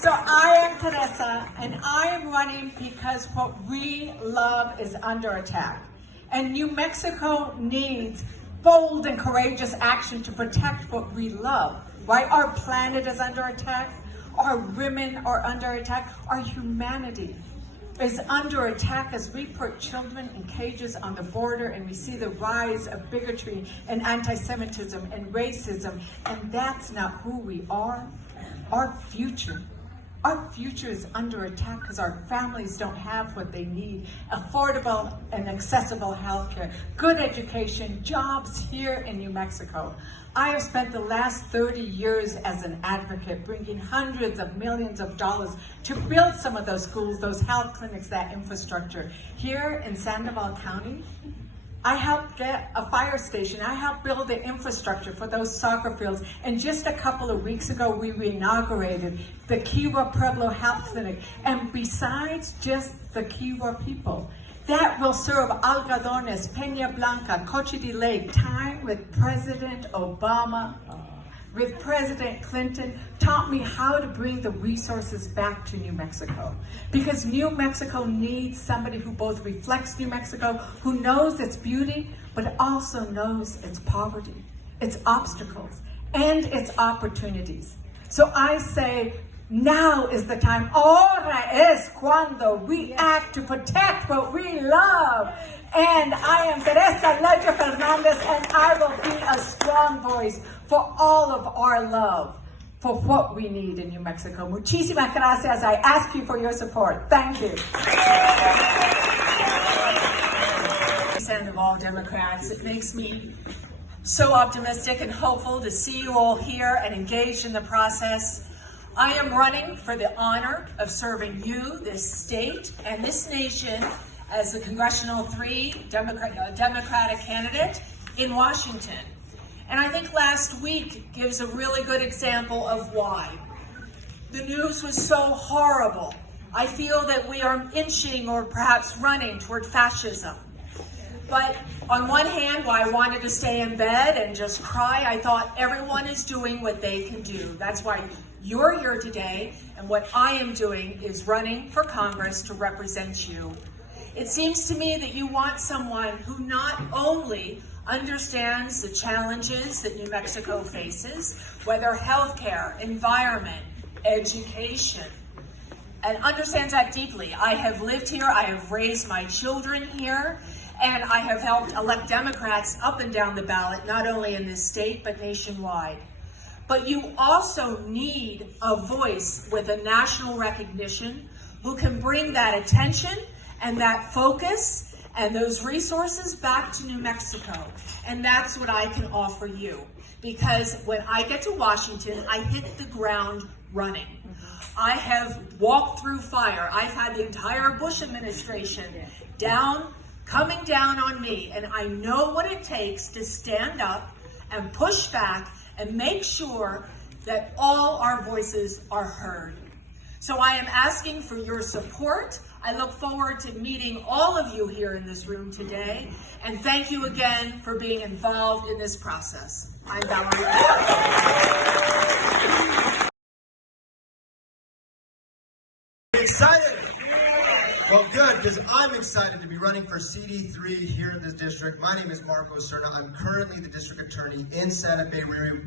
So I am Teresa, and I am running because what we love is under attack. And New Mexico needs bold and courageous action to protect what we love, right? Our planet is under attack. Our women are under attack. Our humanity is under attack as we put children in cages on the border and we see the rise of bigotry and anti-Semitism and racism. And that's not who we are. Our future is under attack because our families don't have what they need. Affordable and accessible healthcare, good education, jobs here in New Mexico. I have spent the last 30 years as an advocate bringing hundreds of millions of dollars to build some of those schools, those health clinics, that infrastructure. Here in Sandoval County, I helped get a fire station. I helped build the infrastructure for those soccer fields. And just a couple of weeks ago, we inaugurated the Kiowa Pueblo Health Clinic. And besides just the Kiowa people, that will serve Algodones, Peña Blanca, Cochiti Lake. Time with President Obama, with President Clinton, taught me how to bring the resources back to New Mexico. Because New Mexico needs somebody who both reflects New Mexico, who knows its beauty, but also knows its poverty, its obstacles, and its opportunities. So I say, now is the time. Ahora es cuando we act to protect what we love. And I am Teresa Leger Fernandez, and I will be a strong voice for all of our love, for what we need in New Mexico. Muchísimas gracias. I ask you for your support. Thank you. Sandoval Democrats. It makes me so optimistic and hopeful to see you all here and engaged in the process. I am running for the honor of serving you, this state, and this nation as the Congressional 3 Democratic candidate in Washington. And I think last week gives a really good example of why. The news was so horrible. I feel that we are inching or perhaps running toward fascism. But on one hand, while I wanted to stay in bed and just cry, I thought everyone is doing what they can do. That's why you're here today, and what I am doing is running for Congress to represent you. It seems to me that you want someone who not only understands the challenges that New Mexico faces, whether healthcare, environment, education, and understands that deeply. I have lived here, I have raised my children here, and I have helped elect Democrats up and down the ballot, not only in this state, but nationwide. But you also need a voice with a national recognition who can bring that attention and that focus and those resources back to New Mexico. And that's what I can offer you. Because when I get to Washington, I hit the ground running. I have walked through fire. I've had the entire Bush administration coming down on me. And I know what it takes to stand up and push back and make sure that all our voices are heard. So I am asking for your support. I look forward to meeting all of you here in this room today. And thank you again for being involved in this process. I'm Valerie. Excited? Well, good, because I'm excited to be running for CD3 here in this district. My name is Marco Serna. I'm currently the district attorney in Santa Fe,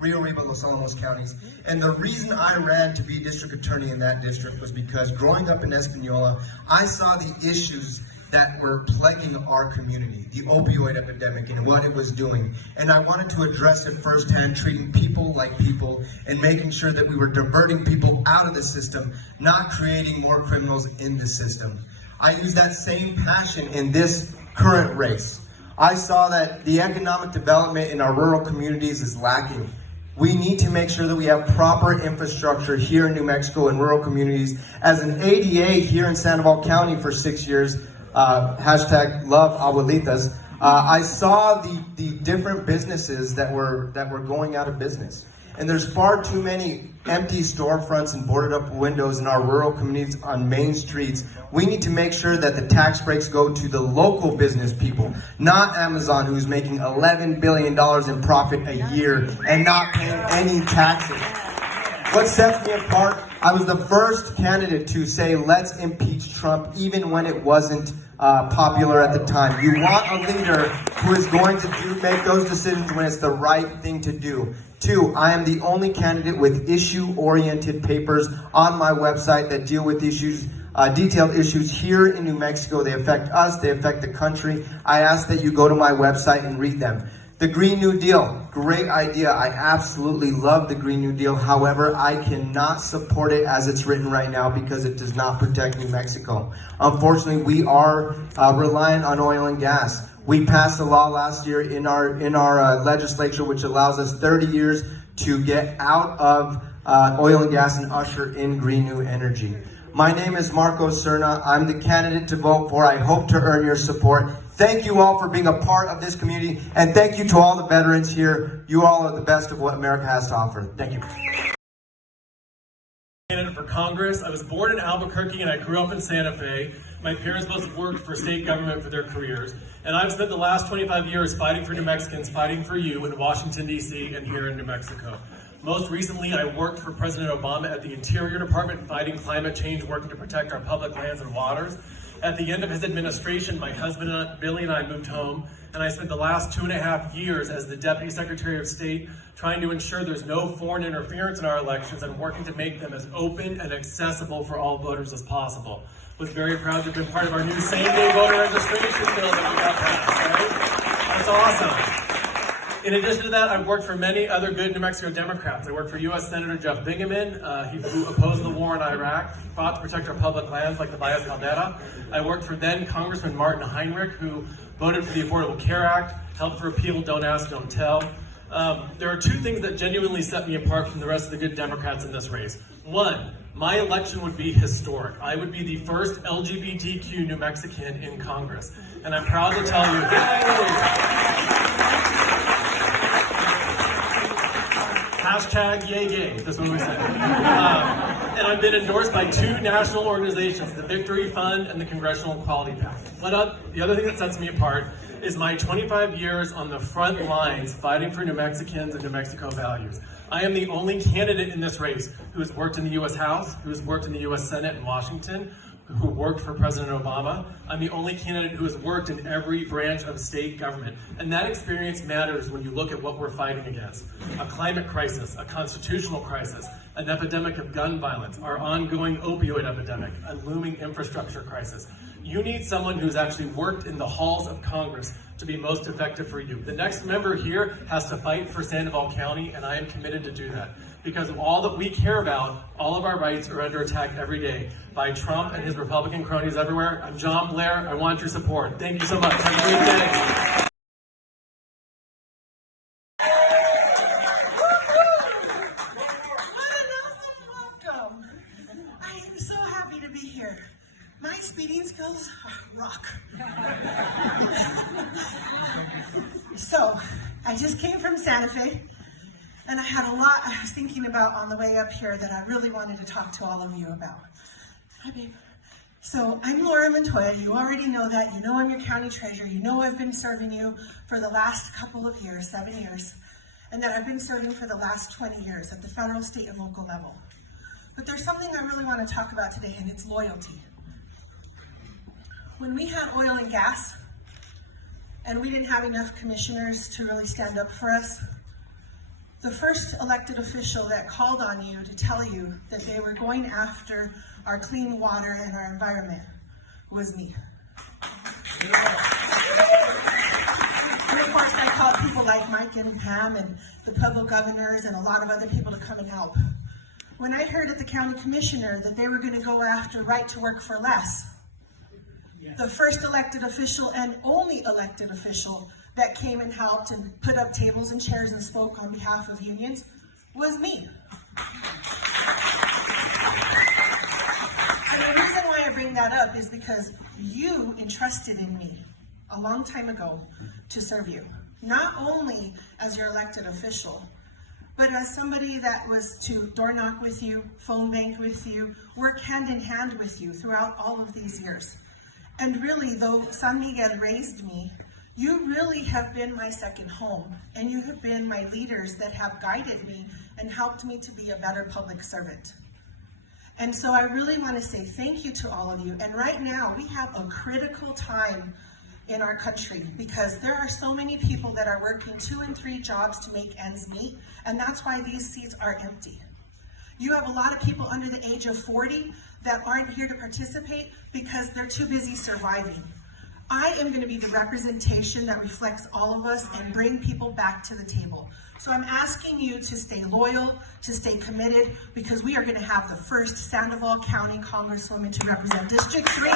Rio Arriba, Los Alamos counties. And the reason I ran to be district attorney in that district was because growing up in Espanola, I saw the issues that were plaguing our community, the opioid epidemic and what it was doing. And I wanted to address it firsthand, treating people like people and making sure that we were diverting people out of the system, not creating more criminals in the system. I use that same passion in this current race. I saw that the economic development in our rural communities is lacking. We need to make sure that we have proper infrastructure here in New Mexico and rural communities. As an ADA here in Sandoval County for 6 years, hashtag love abuelitas, I saw the different businesses that were going out of business. And there's far too many empty storefronts and boarded up windows in our rural communities on main streets. We need to make sure that the tax breaks go to the local business people, not Amazon, who's making $11 billion in profit a year and not paying any taxes. What sets me apart I was the first candidate to say, let's impeach Trump, even when it wasn't popular at the time. You want a leader who is going to make those decisions when it's the right thing to do. 2, I am the only candidate with issue-oriented papers on my website that deal with issues, detailed issues here in New Mexico. They affect us, they affect the country. I ask that you go to my website and read them. The Green New Deal, great idea. I absolutely love the Green New Deal. However, I cannot support it as it's written right now because it does not protect New Mexico. Unfortunately, we are reliant on oil and gas. We passed a law last year in our legislature which allows us 30 years to get out of oil and gas and usher in green new energy. My name is Marco Serna. I'm the candidate to vote for. I hope to earn your support. Thank you all for being a part of this community, and thank you to all the veterans here. You all are the best of what America has to offer. Thank you. Candidate for Congress. I was born in Albuquerque and I grew up in Santa Fe. My parents both worked for state government for their careers, and I've spent the last 25 years fighting for New Mexicans, fighting for you in Washington, D.C. and here in New Mexico. Most recently, I worked for President Obama at the Interior Department, fighting climate change, working to protect our public lands and waters. At the end of his administration, my husband, Billy, and I moved home, and I spent the last 2.5 years as the Deputy Secretary of State trying to ensure there's no foreign interference in our elections and working to make them as open and accessible for all voters as possible. Was very proud to have been part of our new same-day voter registration bill that we got passed, right? That's awesome. In addition to that, I've worked for many other good New Mexico Democrats. I worked for U.S. Senator Jeff Bingaman, who opposed the war in Iraq, fought to protect our public lands like the Valles Caldera. I worked for then Congressman Martin Heinrich, who voted for the Affordable Care Act, helped repeal Don't Ask, Don't Tell. There are 2 things that genuinely set me apart from the rest of the good Democrats in this race. 1, my election would be historic. I would be the first LGBTQ New Mexican in Congress. And I'm proud to tell you, hashtag yay gay, that's what we said. And I've been endorsed by 2 national organizations, the Victory Fund and the Congressional Equality Pact. The other thing that sets me apart is my 25 years on the front lines fighting for New Mexicans and New Mexico values. I am the only candidate in this race who has worked in the U.S. House, who has worked in the U.S. Senate in Washington, who worked for President Obama. I'm the only candidate who has worked in every branch of state government. And that experience matters when you look at what we're fighting against. A climate crisis, a constitutional crisis, an epidemic of gun violence, our ongoing opioid epidemic, a looming infrastructure crisis. You need someone who's actually worked in the halls of Congress to be most effective for you. The next member here has to fight for Sandoval County, and I am committed to do that. Because of all that we care about, all of our rights are under attack every day by Trump and his Republican cronies everywhere. I'm John Blair. I want your support. Thank you so much. Have a great day. Welcome. I am so happy to be here. My speeding skills rock. So, I just came from Santa Fe, and I had a lot I was thinking about on the way up here that I really wanted to talk to all of you about. Hi, babe. So, I'm Laura Montoya. You already know that. You know I'm your county treasurer. You know I've been serving you for the last couple of years, 7 years, and that I've been serving for the last 20 years at the federal, state, and local level. But there's something I really want to talk about today, and it's loyalty. When we had oil and gas, and we didn't have enough commissioners to really stand up for us, the first elected official that called on you to tell you that they were going after our clean water and our environment was me. And of course, I called people like Mike and Pam and the Pueblo governors and a lot of other people to come and help. When I heard at the county commissioner that they were going to go after right to work for less, the first elected official and only elected official that came and helped and put up tables and chairs and spoke on behalf of unions was me. And the reason why I bring that up is because you entrusted in me a long time ago to serve you, not only as your elected official, but as somebody that was to door knock with you, phone bank with you, work hand in hand with you throughout all of these years. And really, though San Miguel raised me, you really have been my second home, and you have been my leaders that have guided me and helped me to be a better public servant. And so I really want to say thank you to all of you. And right now, we have a critical time in our country because there are so many people that are working 2 and 3 jobs to make ends meet, and that's why these seats are empty. You have a lot of people under the age of 40 that aren't here to participate because they're too busy surviving. I am going to be the representation that reflects all of us and bring people back to the table. So I'm asking you to stay loyal, to stay committed, because we are going to have the first Sandoval County Congresswoman to represent District 3.